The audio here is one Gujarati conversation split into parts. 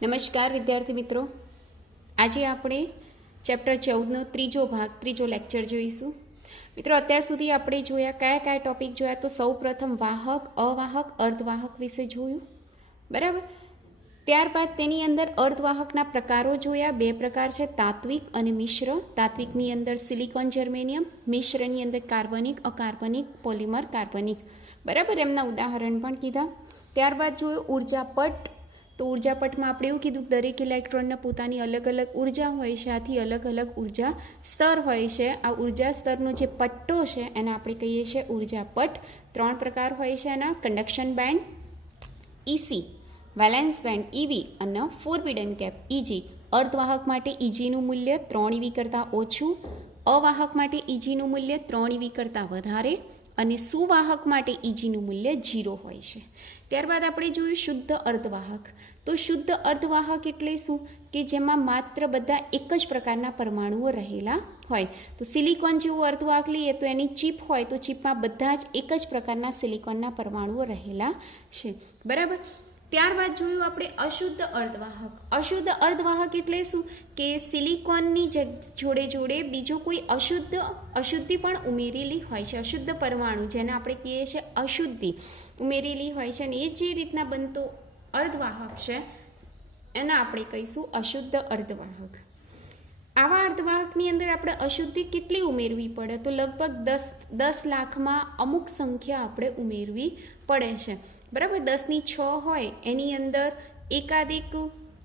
નમસ્કાર વિદ્યાર્થી મિત્રો, આજે આપણે ચેપ્ટર 14નો ત્રીજો લેક્ચર જોઈશું. મિત્રો, અત્યાર સુધી આપણે જોયા કયા ટોપિક જોયા? તો સૌપ્રથમ વાહક, અવાહક, અર્ધવાહક વિશે જોયું, બરાબર. ત્યારબાદ તેની અંદર અર્ધવાહકના પ્રકારો જોયા. બે પ્રકાર છે, તાત્વિક અને મિશ્ર. તાત્વિકની અંદર સિલિકોન, જર્મેનિયમ. મિશ્રની અંદર કાર્બનિક, અકાર્બનિક, પોલિમર, કાર્બનિક, બરાબર. એમના ઉદાહરણ પણ કીધા. ત્યારબાદ જોયું ઉર્જાપટ. તો ઉર્જાપટમાં આપણે એવું કીધું દરેક ઇલેક્ટ્રોનના પોતાની અલગ અલગ ઉર્જા હોય છે. આથી અલગ અલગ ઉર્જા સ્તર હોય છે. આ ઉર્જા સ્તરનો જે પટ્ટો છે એને આપણે કહીએ છીએ ઉર્જાપટ. ત્રણ પ્રકાર હોય છે એના: conduction band EC, valence band EV અને ફોરબિડન કેપ EG. અર્ધવાહક માટે EGનું મૂલ્ય 3 EV કરતાં ઓછું, અવાહક માટે EGનું મૂલ્ય 3 EV કરતાં વધારે અને સુવાહક માટે EGનું મૂલ્ય 0 હોય છે. ત્યારબાદ આપણે જોયું શુદ્ધ અર્ધવાહક. તો શુદ્ધ અર્ધવાહક એટલે શું? કે જેમાં માત્ર બધા એક જ પ્રકારના પરમાણુઓ રહેલા હોય. તો સિલિકોન જેવું અર્ધવાહક લઈએ તો એની ચીપ હોય તો ચીપમાં બધા જ એક જ પ્રકારના સિલિકોનના પરમાણુઓ રહેલા છે, બરાબર. ત્યારબાદ જોયું આપણે અશુદ્ધ અર્ધવાહક. અશુદ્ધ અર્ધવાહક એટલે શું? કે સિલિકોનની જોડે જોડે બીજો કોઈ અશુદ્ધિ પણ ઉમેરેલી હોય છે. અશુદ્ધ પરમાણુ જેને આપણે કહીએ છીએ અશુદ્ધિ ઉમેરેલી હોય છે, અને એ જે રીતના બનતો અર્ધવાહક છે એના આપણે કહીશું અશુદ્ધ અર્ધવાહક. આવા અર્ધવાહકની અંદર આપણે અશુદ્ધિ કેટલી ઉમેરવી પડે? તો લગભગ 10 લાખમાં અમુક સંખ્યા આપણે ઉમેરવી પડે છે, બરાબર. 10⁶ હોય એની અંદર એકાદેક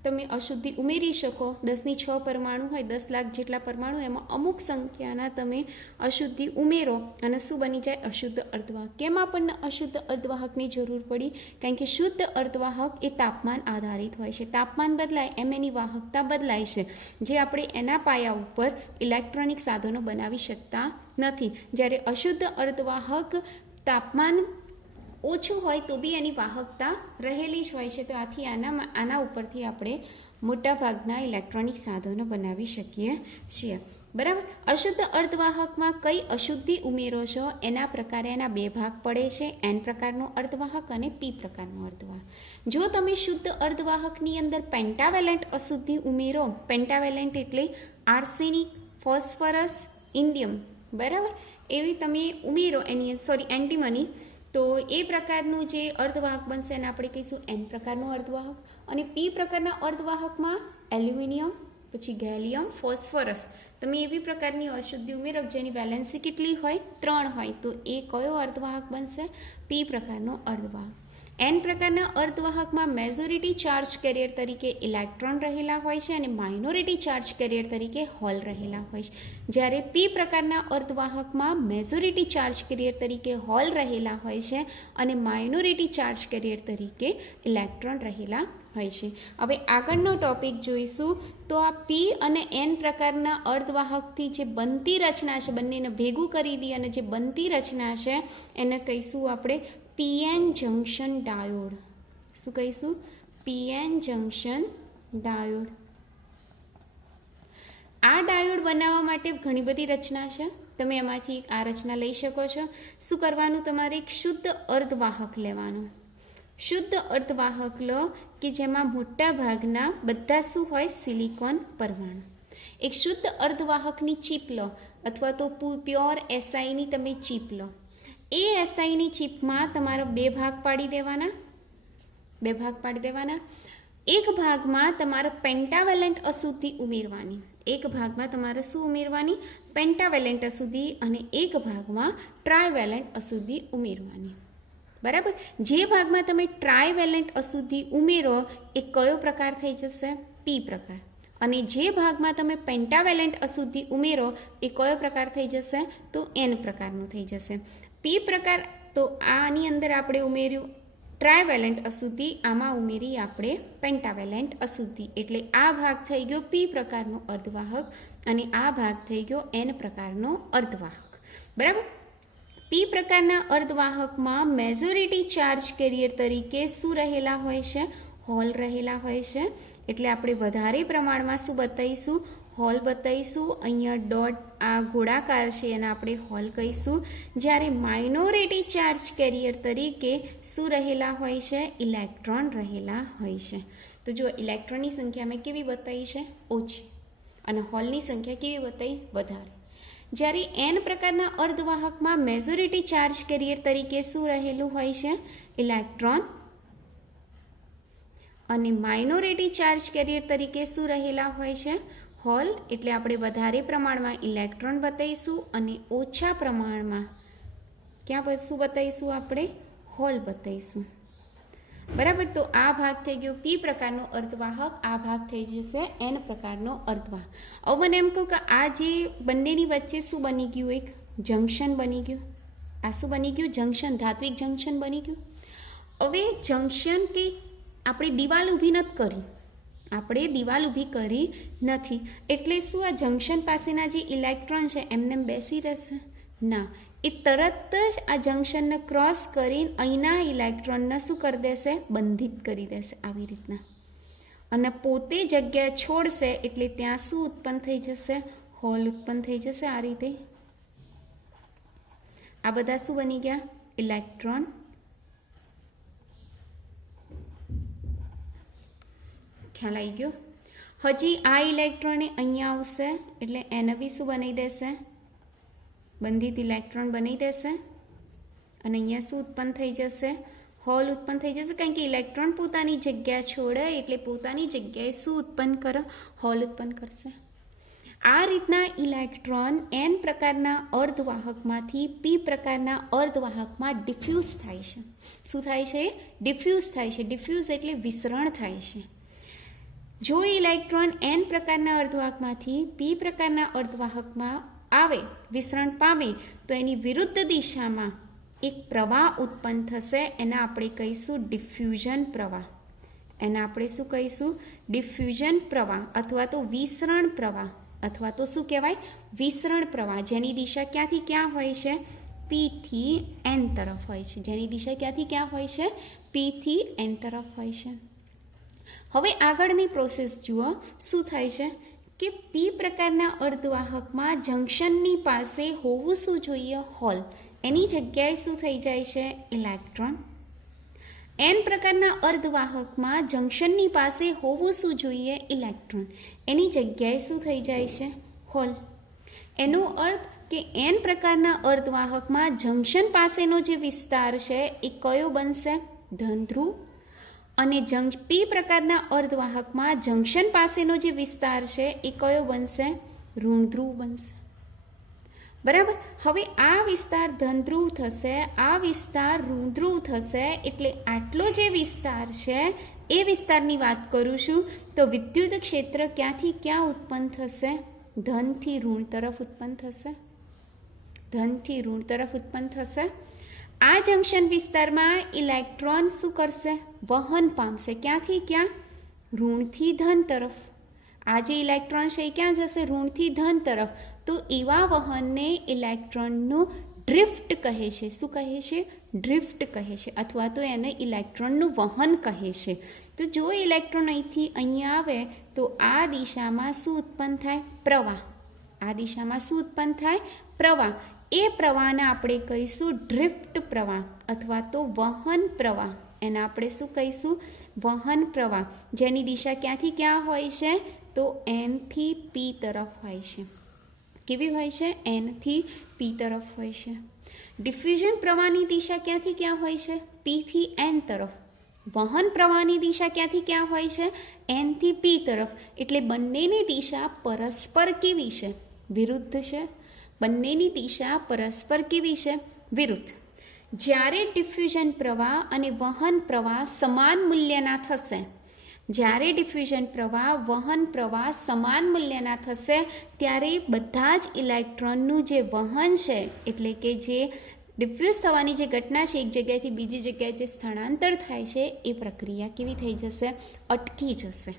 તમે અશુદ્ધિ ઉમેરી શકો. 10⁶ પરમાણુ હોય, 10 લાખ જેટલા પરમાણુ, એમાં અમુક સંખ્યાના તમે અશુદ્ધિ ઉમેરો અને શું બની જાય? અશુદ્ધ અર્ધવાહક. કેમ આપણને અશુદ્ધ અર્ધવાહકની જરૂર પડી? કારણ કે શુદ્ધ અર્ધવાહક એ તાપમાન આધારિત હોય છે. તાપમાન બદલાય એમ એની વાહકતા બદલાય છે, જે આપણે એના પાયા ઉપર ઇલેક્ટ્રોનિક સાધનો બનાવી શકતા નથી. જ્યારે અશુદ્ધ અર્ધવાહક તાપમાન ઓછું હોય તો બી એની વાહકતા રહેલી જ હોય છે. તો આથી આના ઉપરથી આપણે મોટાભાગના ઇલેક્ટ્રોનિક સાધનો બનાવી શકીએ છીએ, બરાબર. અશુદ્ધ અર્ધવાહકમાં કઈ અશુદ્ધિ ઉમેરો છો એના પ્રકારે એના બે ભાગ પડે છે: N પ્રકારનો અર્ધવાહક અને P પ્રકારનો અર્ધવાહક. જો તમે શુદ્ધ અર્ધવાહકની અંદર પેન્ટાવેલેન્ટ અશુદ્ધિ ઉમેરો, પેન્ટાવેલેન્ટ એટલે આર્સેનિક, ફોસ્ફરસ, ઇન્ડિયમ, બરાબર, એવી તમે ઉમેરો એન્ટીમની, તો એ પ્રકારનું જે અર્ધવાહક બનશે એને આપણે કહીશું N પ્રકારનો અર્ધવાહક. અને P પ્રકારના અર્ધવાહકમાં એલ્યુમિનિયમ, પછી ગેલિયમ, ફોસ્ફરસ, તમે એવી પ્રકારની અશુદ્ધિ ઉમેરો જેની વેલેન્સી કેટલી હોય? 3 હોય. તો એ કયો અર્ધવાહક બનશે? P પ્રકારનો અર્ધવાહક. N પ્રકારના અર્ધવાહકમાં મેજોરિટી ચાર્જ કેરિયર તરીકે ઇલેક્ટ્રોન રહેલા હોય છે અને માઇનોરિટી ચાર્જ કેરિયર તરીકે હોલ રહેલા હોય છે. જ્યારે P પ્રકારના અર્ધવાહકમાં મેજોરિટી ચાર્જ કેરિયર તરીકે હોલ રહેલા હોય છે અને માઇનોરિટી ચાર્જ કેરિયર તરીકે ઇલેક્ટ્રોન રહેલા હોય છે. હવે આગળનો ટોપિક જોઈશું. તો આ P અને N પ્રકારના અર્ધવાહકથી જે બનતી રચના છે, બંનેને ભેગું કરી દઈએ અને જે બનતી રચના છે એને કહીશું આપણે PN જંક્શન ડાયોડ. શું કહીશું? PN junction diode. આ ડાયોડ બનાવવા માટે ઘણી બધી રચના છે. તમે એમાંથી આ રચના લઈ શકો છો. શું કરવાનું? તમારે એક શુદ્ધ અર્ધવાહક લેવાનો. શુદ્ધ અર્ધવાહક લો કે જેમાં મોટા ભાગના બધા શું હોય? સિલિકોન પરમાણુ. એક શુદ્ધ અર્ધવાહકની ચીપ લો, અથવા તો પ્યોર Siની તમે ચીપ લો. એ Siની ચીપમાં તમારે બે ભાગ પાડી દેવાના. એક ભાગમાં તમારે પેન્ટાવેલેન્ટ અશુદ્ધિ ઉમેરવાની. એક ભાગમાં તમારે શું ઉમેરવાની? પેન્ટાવેલેન્ટ અશુદ્ધિ. અને એક ભાગમાં ટ્રાયવેલેન્ટ અશુદ્ધિ ઉમેરવાની, બરાબર. જે ભાગમાં તમે ટ્રાયવેલેન્ટ અશુદ્ધિ ઉમેરો એ કયો પ્રકાર થઈ જશે? P પ્રકાર. અને જે ભાગમાં તમે પેન્ટાવેલેન્ટ અશુદ્ધિ ઉમેરો એ કયો પ્રકાર થઈ જશે? તો N પ્રકારનું થઈ જશે. P પ્રકાર. તો આની અંદર આપણે ઉમેર્યું ટ્રાયવેલેન્ટ અશુદ્ધિ, આમાં ઉમેરી આપણે પેન્ટાવેલેન્ટ અશુદ્ધિ, એટલે આ ભાગ થઈ ગયો P પ્રકારનો અર્ધવાહક અને આ ભાગ થઈ ગયો N પ્રકારનો અર્ધવાહક, બરાબર. P પ્રકારના અર્ધવાહકમાં મેજોરિટી ચાર્જ કેરિયર તરીકે શું રહેલા હોય છે? હોલ રહેલા હોય છે. એટલે આપણે વધારે પ્રમાણમાં શું બતાવીશું? હોલ બતાવીશું. અહીંયા ડોટ આ ગોળાકાર છે એને આપણે હોલ કહીશું. જ્યારે માઇનોરિટી ચાર્જ કેરિયર તરીકે શું રહેલા હોય છે? ઇલેક્ટ્રોન રહેલા હોય છે. તો જો ઇલેક્ટ્રોનની સંખ્યા મેં કેવી બતાવી છે? ઓછી. અને હોલની સંખ્યા કેવી બતાવી? વધારે. જ્યારે એન પ્રકારના અર્ધવાહકમાં મેજોરિટી ચાર્જ કેરિયર તરીકે શું રહેલું હોય છે? ઇલેક્ટ્રોન. અને માઇનોરિટી ચાર્જ કેરિયર તરીકે શું રહેલા હોય છે? હોલ. એટલે આપણે વધારે પ્રમાણમાં ઇલેક્ટ્રોન બતાવીશું અને ઓછા પ્રમાણમાં શું બતાવીશું? આપણે હોલ બતાવીશું. બરાબર. તો આ ભાગ થઈ ગયો પી પ્રકારનો અર્ધવાહક, આ ભાગ થઈ જશે એન પ્રકારનો અર્ધવાહક. હવે મને એમ કહું કે આ જે બંનેની વચ્ચે શું બની ગયું? એક જંક્શન બની ગયું. આ શું બની ગયું? જંક્શન, ધાત્વિક જંક્શન બની ગયું. હવે જંક્શન કે આપણે દિવાલ ઊભી નથી કરી, આપણે દિવાલ ઊભી કરી નથી, એટલે શું આ જંક્શન પાસેના જે ઇલેક્ટ્રોન છે એમને બેસી રહેશે? ના, એ તરત જ આ જંક્શનને ક્રોસ કરીને અહીંના ઇલેક્ટ્રોનને શું કરી દેશે? બંધિત કરી દેશે આવી રીતના. અને પોતે જગ્યા છોડશે એટલે ત્યાં શું ઉત્પન્ન થઈ જશે? હોલ ઉત્પન્ન થઈ જશે. આ રીતે આ બધા શું બની ગયા? ઇલેક્ટ્રોન. ખ્યાલ આવી ગયો? હજી આ ઇલેક્ટ્રોન અહીંયા આવશે એટલે એને બી શું બનાવી દેશે? બંધિત ઇલેક્ટ્રોન બનાવી દેશે. અને અહીંયા શું ઉત્પન્ન થઈ જશે? હોલ ઉત્પન્ન થઈ જશે. કારણ કે ઇલેક્ટ્રોન પોતાની જગ્યા છોડે એટલે પોતાની જગ્યાએ શું ઉત્પન્ન કરે? હોલ ઉત્પન્ન કરશે. આ રીતના ઇલેક્ટ્રોન એન પ્રકારના અર્ધવાહકમાંથી પી પ્રકારના અર્ધવાહકમાં ડિફ્યુઝ થાય છે. શું થાય છે? ડિફ્યુઝ થાય છે. ડિફ્યુઝ એટલે વિસરણ થાય છે. જો ઇલેક્ટ્રોન એન પ્રકારના અર્ધવાહકમાંથી પી પ્રકારના અર્ધવાહકમાં આવે, વિસરણ પામે, તો એની વિરુદ્ધ દિશામાં એક પ્રવાહ ઉત્પન્ન થશે. એને આપણે કહીશું ડિફ્યુઝન પ્રવાહ. એને આપણે શું કહીશું? ડિફ્યુઝન પ્રવાહ અથવા તો વિસરણ પ્રવાહ, અથવા તો શું કહેવાય? વિસરણ પ્રવાહ. જેની દિશા ક્યાંથી ક્યાં હોય છે? પી થી એન તરફ હોય છે. જેની દિશા ક્યાંથી ક્યાં હોય છે? પી થી એન તરફ હોય છે. હવે આગળની પ્રોસેસ જુઓ. શું થાય છે કે પી પ્રકારના અર્ધવાહકમાં જંક્શનની પાસે હોવું શું જોઈએ? હોલ. એની જગ્યાએ શું થઈ જાય છે? ઇલેક્ટ્રોન. એન પ્રકારના અર્ધવાહકમાં જંક્શનની પાસે હોવું શું જોઈએ? ઇલેક્ટ્રોન. એની જગ્યાએ શું થઈ જાય છે? હોલ. એનો અર્થ કે એન પ્રકારના અર્ધવાહકમાં જંક્શન પાસેનો જે વિસ્તાર છે એ કયો બનશે? ધનધ્રુવ. અને પી પ્રકારના અર્ધવાહકમાં જંક્શન પાસેનો જે વિસ્તાર છે એ કયો બનશે? ઋણધ્રુવ બનશે. બરાબર. હવે આ વિસ્તાર ધનધ્રુવ થશે, આ વિસ્તાર ઋણધ્રુવ થશે. એટલે આટલો જે વિસ્તાર છે એ વિસ્તારની વાત કરું છું તો વિદ્યુત ક્ષેત્ર ક્યાંથી ક્યાં ઉત્પન્ન થશે? ધનથી ઋણ તરફ ઉત્પન્ન થશે. ધનથી ઋણ તરફ ઉત્પન્ન થશે. આ જંક્શન વિસ્તારમાં ઇલેક્ટ્રોન શું કરશે? વહન પામશે. ક્યાંથી ક્યાં? ઋણથી ધન તરફ. આ જે ઇલેક્ટ્રોન છે એ ક્યાં જશે? ઋણથી ધન તરફ. તો એવા વહનને ઇલેક્ટ્રોનનું ડ્રિફ્ટ કહે છે. શું કહે છે? ડ્રિફ્ટ કહે છે. અથવા તો એને ઇલેક્ટ્રોનનું વહન કહે છે. તો જો ઇલેક્ટ્રોન અહીંથી અહીંયા આવે તો આ દિશામાં શું ઉત્પન્ન થાય? પ્રવાહ. આ દિશામાં શું ઉત્પન્ન થાય? પ્રવાહ. એ પ્રવાહને આપણે કહીશું ડ્રિફ્ટ પ્રવાહ અથવા તો વહન પ્રવાહ. એને આપણે શું કહીશું? વહન પ્રવાહ. જેની દિશા ક્યાંથી ક્યાં હોય છે? તો એનથી પી તરફ હોય છે. કેવી હોય છે? એનથી પી તરફ હોય છે. ડિફ્યુઝન પ્રવાહની દિશા ક્યાંથી ક્યાં હોય છે? પીથી એન તરફ. વહન પ્રવાહની દિશા ક્યાંથી ક્યાં હોય છે? એનથી પી તરફ. એટલે બંનેની દિશા પરસ્પર કેવી છે? વિરુદ્ધ છે. બંનેની દિશા પરસ્પર કેવી છે? વિરુદ્ધ. જ્યારે ડિફ્યુઝન પ્રવાહ અને વહન પ્રવાહ સમાન મૂલ્યના થશે, જ્યારે ડિફ્યુઝન પ્રવાહ વહન પ્રવાહ સમાન મૂલ્યના થશે ત્યારે બધા જ ઇલેક્ટ્રોનનું જે વહન છે, એટલે કે જે ડિફ્યુઝ થવાની જે ઘટના છે, એક જગ્યાએથી બીજી જગ્યાએ જે સ્થળાંતર થાય છે એ પ્રક્રિયા કેવી થઈ જશે? અટકી જશે.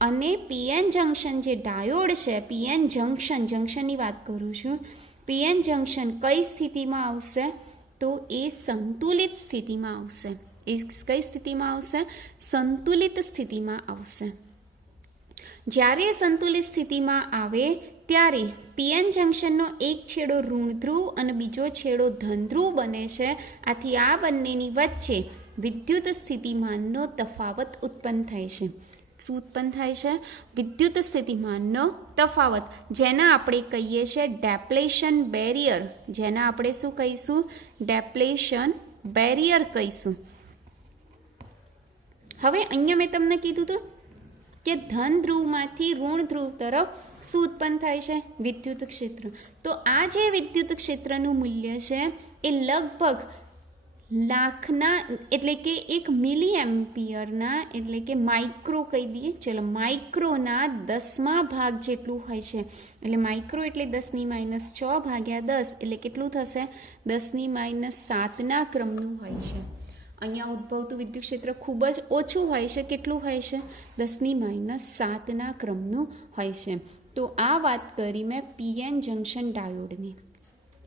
અને પીએન જંક્શન જે ડાયોડ છે, પીએન જંક્શનની વાત કરું છું, પીએન જંક્શન કઈ સ્થિતિમાં આવશે? તો એ સંતુલિત સ્થિતિમાં આવશે. એ કઈ સ્થિતિમાં આવશે? સંતુલિત સ્થિતિમાં આવશે. જ્યારે સંતુલિત સ્થિતિમાં આવે ત્યારે પીએન જંક્શનનો એક છેડો ઋણ ધ્રુવ અને બીજો છેડો ધન ધ્રુવ બને છે. આથી આ બંનેની વચ્ચે વિદ્યુત સ્થિતિમાનનો તફાવત ઉત્પન્ન થાય છે. શું ઉત્પન્ન થાય છે? વિદ્યુત સ્થિતિમાનનો તફાવત, જેના આપણે કહીએ છીએ ડેપ્લેશન બેરિયર. જેના આપણે શું કહીશું? ડેપ્લેશન બેરિયર કહીશું. હવે અહીંયા મેં તમને કીધું હતું કે ધન ધ્રુવમાંથી ઋણ ધ્રુવ તરફ શું ઉત્પન્ન થાય છે? વિદ્યુત ક્ષેત્ર. તો આ જે વિદ્યુત ક્ષેત્રનું મૂલ્ય છે એ લગભગ લાખના એટલે કે 1 મિલી એમ્પિયરના એટલે કે માઇક્રો કહી દઈએ, ચલો માઇક્રોના 10મા ભાગ જેટલું હોય છે. એટલે માઇક્રો એટલે 10⁻6 ભાગ્યા 10 એટલે કેટલું થશે? 10⁻7ના ક્રમનું હોય છે. અહીંયા ઉદ્ભવતું વિદ્યુત ક્ષેત્ર ખૂબ જ ઓછું હોય છે. કેટલું હોય છે? 10⁻7ના ક્રમનું હોય છે. તો આ વાત કરી મેં પીએન જંક્શન ડાયોડની.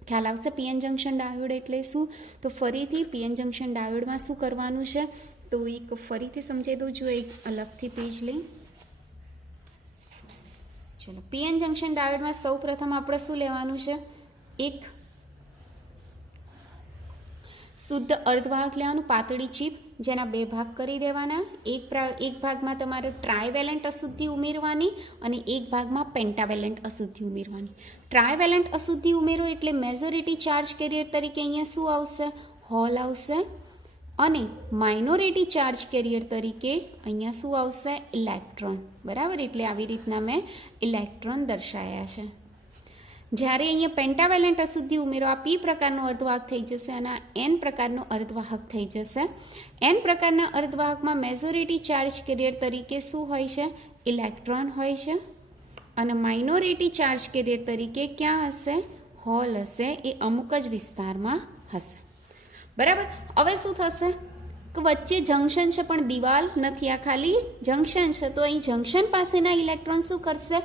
ખ્યાલ આવશે પીએન જંક્શન ડાયોડ એટલે શું? તો ફરીથી પીએન જંક્શન ડાયોડમાં શું કરવાનું છે? તો એક ફરીથી સમજાવી દઉં. જો એક અલગથી પેજ લઈ. ચલો, પીએન જંક્શન ડાયોડમાં સૌ પ્રથમ આપણે શું લેવાનું છે? એક શુદ્ધ અર્ધવાહક લેવાનું, પાતળી ચીપ, જેના 2 ભાગ કરી દેવાના. એક ભાગમાં તમારે ટ્રાયવેલેન્ટ અશુદ્ધિ ઉમેરવાની અને એક ભાગમાં પેન્ટાવેલેન્ટ અશુદ્ધિ ઉમેરવાની. ટ્રાયવેલેન્ટ અશુદ્ધિ ઉમેરો એટલે મેજોરિટી ચાર્જ કેરિયર તરીકે અહીંયા શું આવશે? હોલ આવશે. અને માઇનોરિટી ચાર્જ કેરિયર તરીકે અહીંયા શું આવશે? ઇલેક્ટ્રોન. બરાબર, એટલે આવી રીતના મેં ઇલેક્ટ્રોન દર્શાવ્યા છે. જ્યારે અહીંયા પેન્ટાવેલેન્ટ અશુદ્ધિ ઉમેરો, આ પી પ્રકારનો અર્ધવાહક થઈ જશે અને આ એન પ્રકારનો અર્ધવાહક થઈ જશે. એન પ્રકારના અર્ધવાહકમાં મેજોરિટી ચાર્જ કેરિયર તરીકે શું હોય છે? ઇલેક્ટ્રોન હોય છે. અને માઇનોરિટી ચાર્જ કેરિયર તરીકે ક્યાં હશે? હોલ હશે. એ અમુક જ વિસ્તારમાં હશે. બરાબર, હવે શું થશે કે વચ્ચે જંક્શન છે પણ દિવાલ નથી, આ ખાલી જંક્શન છે. તો અહીં જંક્શન પાસેના ઇલેક્ટ્રોન શું કરશે?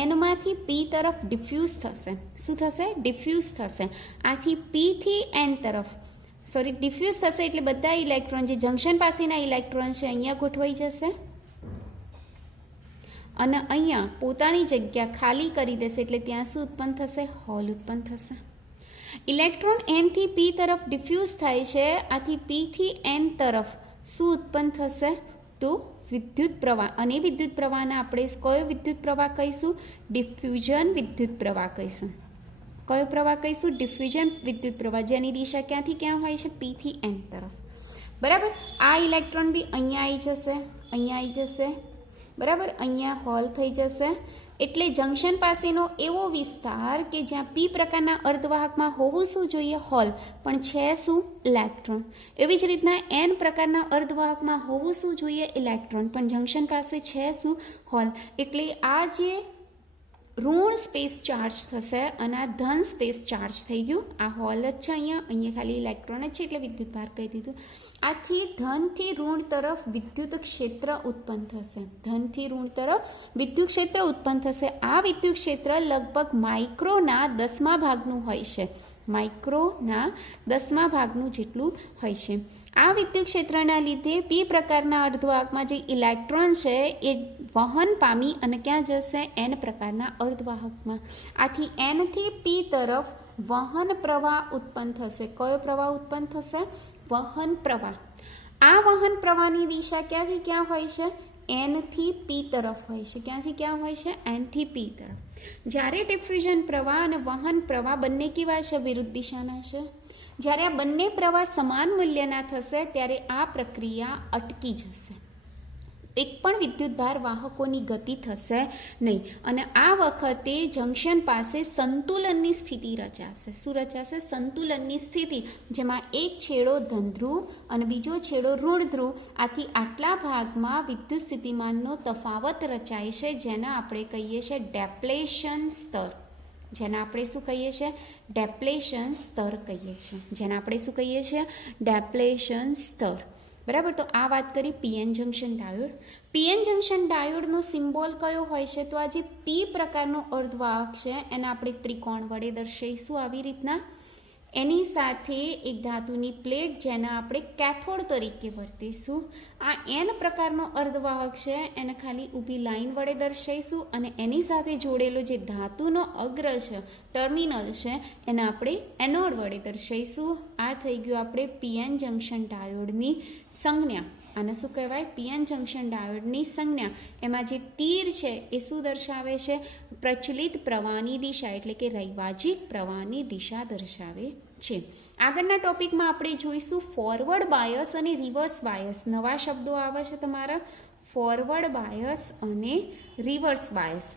એનમાંથી પી તરફ ડિફ્યુઝ થશે. શું થશે? ડિફ્યુઝ થશે. આથી પી થી એન તરફ ડિફ્યુઝ થશે એટલે બધા ઇલેક્ટ્રોન જે જંક્શન પાસેના ઇલેક્ટ્રોન છે અહીંયા ગોઠવાઈ જશે અને અહીંયા પોતાની જગ્યા ખાલી કરી દેશે. એટલે ત્યાં શું ઉત્પન્ન થશે? હોલ ઉત્પન્ન થશે. ઇલેક્ટ્રોન એન થી પી તરફ ડિફ્યુઝ થાય છે. આથી પી થી એન તરફ શું ઉત્પન્ન થશે? તો વિદ્યુત પ્રવાહ. અને વિદ્યુત પ્રવાહને આપણે કયો વિદ્યુત પ્રવાહ કહીશું? ડિફ્યુઝન વિદ્યુત પ્રવાહ કહીશું. કયો પ્રવાહ કહીશું? ડિફ્યુઝન વિદ્યુત પ્રવાહ, જેની દિશા ક્યાંથી ક્યાં હોય છે? પી થી એન તરફ. બરાબર, આ ઇલેક્ટ્રોન બી અહીંયા આવી જશે, અહીંયા આવી જશે. બરાબર, અહીંયા હોલ થઈ જશે. એટલે જંક્શન પાસેનો એવો વિસ્તાર કે જ્યાં પી પ્રકારના અર્ધવાહકમાં હોવું શું જોઈએ? હોલ, પણ છે શું? ઇલેક્ટ્રોન. એવી જ રીતના એન પ્રકારના અર્ધવાહકમાં હોવું શું જોઈએ? ઇલેક્ટ્રોન, પણ જંક્શન પાસે છે શું? હોલ. એટલે આ જે ઋણ સ્પેસ ચાર્જ થશે અને આ ધન સ્પેસ ચાર્જ થઈ ગયું. આ હોલ જ છે, અહીંયા ખાલી ઇલેક્ટ્રોન જ છે એટલે વિદ્યુત ભાર કહી દીધું. આથી ધનથી ઋણ તરફ વિદ્યુત ક્ષેત્ર ઉત્પન્ન થશે. ધનથી ઋણ તરફ વિદ્યુત ક્ષેત્ર ઉત્પન્ન થશે. આ વિદ્યુત ક્ષેત્ર લગભગ માઇક્રોના 10મા ભાગનું હોય છે. માઇક્રોના 10મા ભાગનું જેટલું હોય છે. આ વિદ્યુત ક્ષેત્રના લીધે પી પ્રકારના અર્ધવાહકમાં જે ઇલેક્ટ્રોન છે એ વહન પામી અને ક્યાં જશે? એન પ્રકારના અર્ધવાહકમાં. આથી એનથી પી તરફ વહન પ્રવાહ ઉત્પન્ન થશે. કયો પ્રવાહ ઉત્પન્ન થશે? વહન પ્રવાહ. આ વહન પ્રવાહની દિશા ક્યાંથી ક્યાં હોય છે? એનથી પી તરફ હોય છે. ક્યાંથી ક્યાં હોય છે? એનથી પી તરફ. જ્યારે ડિફ્યુઝન પ્રવાહ અને વહન પ્રવાહ બંને કેવા છે? વિરુદ્ધ દિશાના છે. જ્યારે આ બંને પ્રવાહ સમાન મૂલ્યના થશે ત્યારે આ પ્રક્રિયા અટકી જશે. એક પણ વિદ્યુતભાર વાહકોની ગતિ થશે નહીં અને આ વખતે જંક્શન પાસે સંતુલનની સ્થિતિ રચાશે. શું રચાશે? સંતુલનની સ્થિતિ, જેમાં એક છેડો ધન ધ્રુવ અને બીજો છેડો ઋણ ધ્રુવ. આથી આટલા ભાગમાં વિદ્યુત સ્થિતિમાનનો તફાવત રચાય છે, જેને આપણે કહીએ છીએ ડેપ્લેશન સ્તર. જેને આપણે શું કહીએ છીએ? ડેપ્લેશન સ્તર કહીએ છીએ. જેને આપણે શું કહીએ છીએ? ડેપ્લેશન સ્તર. બરાબર, તો આ વાત કરી PN junction diode. PN junction ડાયોડનો સિમ્બોલ કયો હોય છે? તો આ જે પી પ્રકારનો અર્ધવાહક છે એને આપણે ત્રિકોણ વડે દર્શાવીશું આવી રીતના. એની સાથે એક ધાતુની પ્લેટ જેને આપણે કેથોડ તરીકે વર્તીશું. આ એન પ્રકારનો અર્ધવાહક છે એને ખાલી ઊભી લાઈન વડે દર્શાવીશું અને એની સાથે જોડેલો જે ધાતુનો અગ્ર છે ટર્મિનલ છે એને આપણે એનોડ વડે દર્શાવીશું. આ થઈ ગયું આપણે પીએન જંક્શન ડાયોડની સંજ્ઞા. આને શું કહેવાય? પીએન જંક્શન ડાયોડની સંજ્ઞા. એમાં જે તીર છે એ શું દર્શાવે છે? પ્રચલિત પ્રવાહની દિશા એટલે કે રૈવાજિક પ્રવાહની દિશા દર્શાવે છે. આગળના ટોપિકમાં આપણે જોઈશું ફોરવર્ડ બાયસ અને રિવર્સ બાયસ. નવા શબ્દો આવે છે તમારા, ફોરવર્ડ બાયસ અને રિવર્સ બાયસ.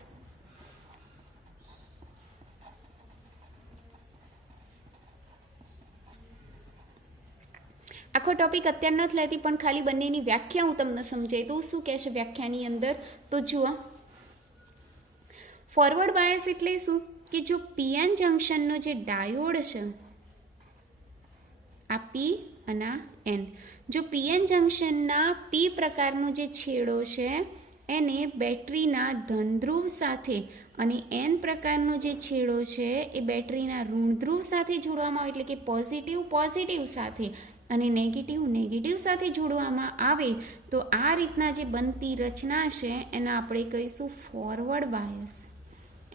આખો ટોપિક અત્યારે નથી લેતી પણ ખાલી બંનેની વ્યાખ્યા હું તમને સમજાવી દઉં. શું કહે છે વ્યાખ્યાની અંદર? તો જુઓ, ફોરવર્ડ બાયસ એટલે શું કે જો પીએન જંક્શનનો જે ડાયોડ છે આ પી અને આ એન, જો પીએન જંક્શનના પી પ્રકારનો જે છેડો છે એને બેટરીના ધન ધ્રુવ સાથે અને એન પ્રકારનો જે છેડો છે એ બેટરીના ઋણ ધ્રુવ સાથે જોડવામાં આવે એટલે કે પોઝિટિવ સાથે અને નેગેટિવ સાથે જોડવામાં આવે તો આ રીતના જે બનતી રચના છે એને આપણે કહીશું ફોરવર્ડ બાયસ.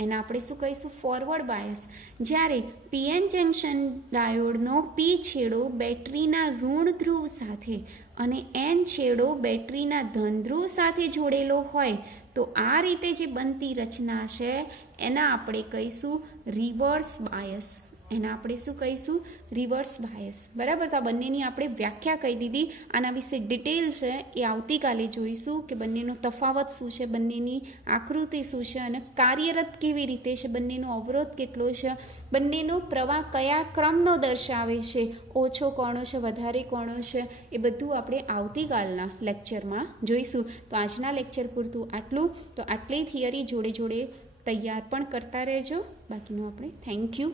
એને આપણે શું કહીશું? Forward bias. જ્યારે પીએન જંક્શન ડાયોડનો પી છેડો બેટરીના ઋણ ધ્રુવ સાથે અને એન છેડો બેટરીના ધન ધ્રુવ સાથે જોડેલો હોય તો આ રીતે જે બનતી રચના છે એના આપણે કહીશું રિવર્સ બાયસ. એના આપણે શું કહીશું? Reverse bias. બરાબર. તો આ બંનેની આપણે વ્યાખ્યા કહી દીધી. આના વિશે ડિટેલ છે એ આવતીકાલે જોઈશું કે બંનેનો તફાવત શું છે, બંનેની આકૃતિ શું છે અને કાર્યરત કેવી રીતે છે, બંનેનો અવરોધ કેટલો છે, બંનેનો પ્રવાહ કયા ક્રમનો દર્શાવે છે, ઓછો કોણો છે, વધારે કોણો છે, એ બધું આપણે આવતીકાલના લેક્ચરમાં જોઈશું. તો આજના લેક્ચર પૂરતું આટલું. તો આટલી થિયરી જોડે જોડે તૈયાર પણ કરતા રહેજો. બાકીનું આપણે થેન્ક યુ.